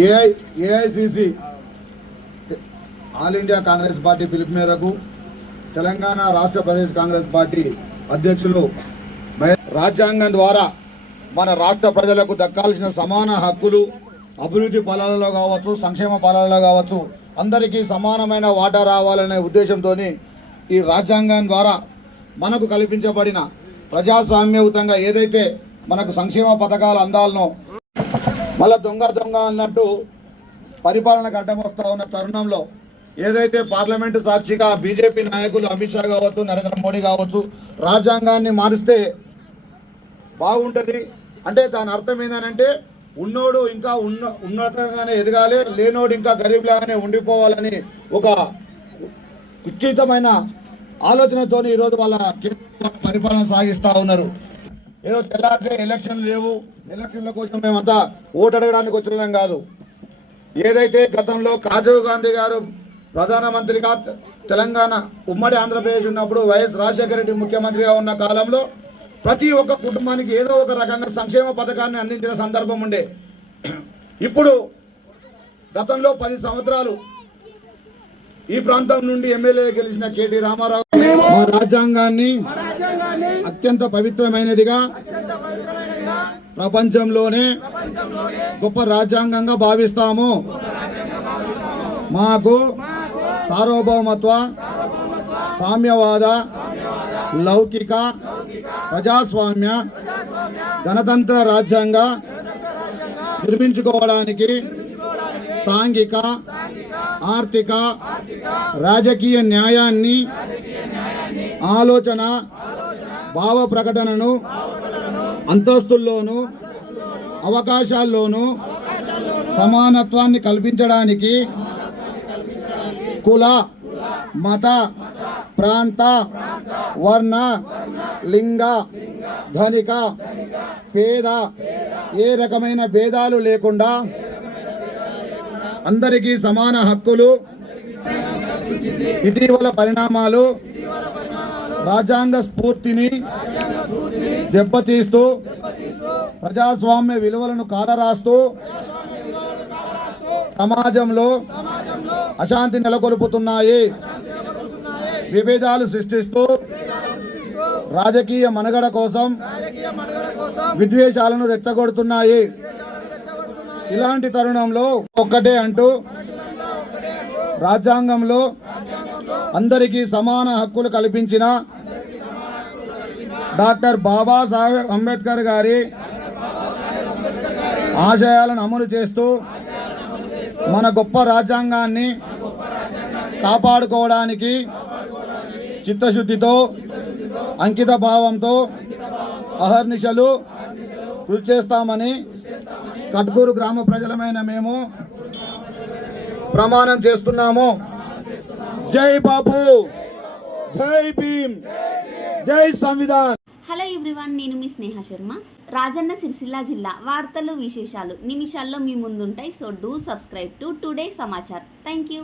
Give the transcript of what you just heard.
AICC all India Congress party పిలుపు మేరకు తెలంగాణ రాష్ట్ర ప్రదేశ్ కాంగ్రెస్ పార్టీ అధ్యక్షులు రాజ్యాంగం ద్వారా మన రాష్ట్ర ప్రజలకు దక్కాల్సిన సమాన హక్కులు అభివృద్ధి ఫలాలలో కావచ్చు, సంక్షేమ ఫలాలలో కావచ్చు, అందరికీ సమానమైన వాటా రావాలనే ఉద్దేశంతో ఈ రాజ్యాంగం ద్వారా మనకు కల్పించబడిన ప్రజాస్వామ్యయుతంగా ఏదైతే మనకు సంక్షేమ పథకాలు అందాలనో మళ్ళీ దొంగ అన్నట్టు పరిపాలన గడ్డం వస్తూ ఉన్న తరుణంలో ఏదైతే పార్లమెంటు సాక్షిగా బీజేపీ నాయకులు అమిత్ షా కావచ్చు, నరేంద్ర మోడీ కావచ్చు రాజ్యాంగాన్ని మారిస్తే బాగుంటుంది అంటే దాని అర్థం ఏంటంటే ఉన్నోడు ఇంకా ఉన్నతంగానే ఎదగాలి, లేనోడు ఇంకా గరీబ్లాగానే ఉండిపోవాలని ఒక కుచితమైన ఆలోచనతో ఈరోజు వాళ్ళ పరిపాలన సాగిస్తూ ఉన్నారు. ఏదో తెల్లారితే ఎలక్షన్లు లేవు, ఎలక్షన్ల కోసం మేమంతా ఓటు అడగడానికి వచ్చినాం కాదు. ఏదైతే గతంలో రాజీవ్ గాంధీ గారు ప్రధానమంత్రిగా తెలంగాణ ఉమ్మడి ఆంధ్రప్రదేశ్ ఉన్నప్పుడు వైఎస్ రాజశేఖర రెడ్డి ముఖ్యమంత్రిగా ఉన్న కాలంలో ప్రతి ఒక్క కుటుంబానికి ఏదో ఒక రకంగా సంక్షేమ పథకాన్ని అందించిన సందర్భం ఉండే. ఇప్పుడు గతంలో 10 సంవత్సరాలు ఈ ప్రాంతం నుండి ఎమ్మెల్యే గెలిచిన కేటీ రామారావు మా రాజ్యాంగాన్ని అత్యంత పవిత్రమైనదిగా ప్రపంచంలోనే గొప్ప రాజ్యాంగంగా భావిస్తాము. మాకు సార్వభౌమత్వ, సామ్యవాద, లౌకిక, ప్రజాస్వామ్య, గణతంత్ర రాజ్యాంగ నిర్మించుకోవడానికి సాంఘిక, ఆర్థిక, రాజకీయ న్యాయాన్ని, ఆలోచన, భావ ప్రకటనను, అంతస్తుల్లోనూ అవకాశాల్లోనూ సమానత్వాన్ని కల్పించడానికి కుల, మత, ప్రాంత, వర్ణ, లింగ, ధనిక, పేద ఏ రకమైన భేదాలు లేకుండా అందరికీ సమాన హక్కులు. ఇటీవల పరిణామాలు రాజ్యాంగ స్ఫూర్తిని దెబ్బతీస్తూ ప్రజాస్వామ్య విలువలను కాలరాస్తూ సమాజంలో అశాంతి నెలకొల్పుతున్నాయి, విభేదాలు సృష్టిస్తూ రాజకీయ మనుగడ కోసం విద్వేషాలను రెచ్చగొడుతున్నాయి. ఇలాంటి తరుణంలో ఒక్కటే అంటూ రాజ్యాంగంలో అందరికీ సమాన హక్కులు కల్పించిన డాక్టర్ బాబాసాహెబ్ అంబేద్కర్ గారి ఆశయాలను అమలు చేస్తూ మన గొప్ప రాజ్యాంగాన్ని కాపాడుకోవడానికి చిత్తశుద్ధితో, అంకిత భావంతో అహర్నిశలు కృషి చేస్తామని కట్కూరు గ్రామ ప్రజలమైన మేము ప్రమాణం చేస్తున్నాము. జై బాబు, జై భీమ్, జై సంవిధాన్. హలో ఎవ్రీవన్, నేను మీ స్నేహ శర్మ. రాజన్న సిరిసిల్ల జిల్లా వార్తలు, విశేషాలు నిమిషాల్లో మీ ముందుంటాయి. So do subscribe to today Samachar. Thank you.